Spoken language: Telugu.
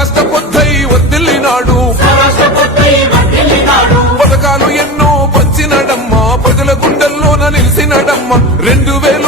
స్వరాష్ట్ర పొద్దై వర్ధిల్లినాడు పథకాలు ఎన్నో పంచినడమ్మా ప్రజల గుండెల్లోన నిలిచినడమ్మా 2000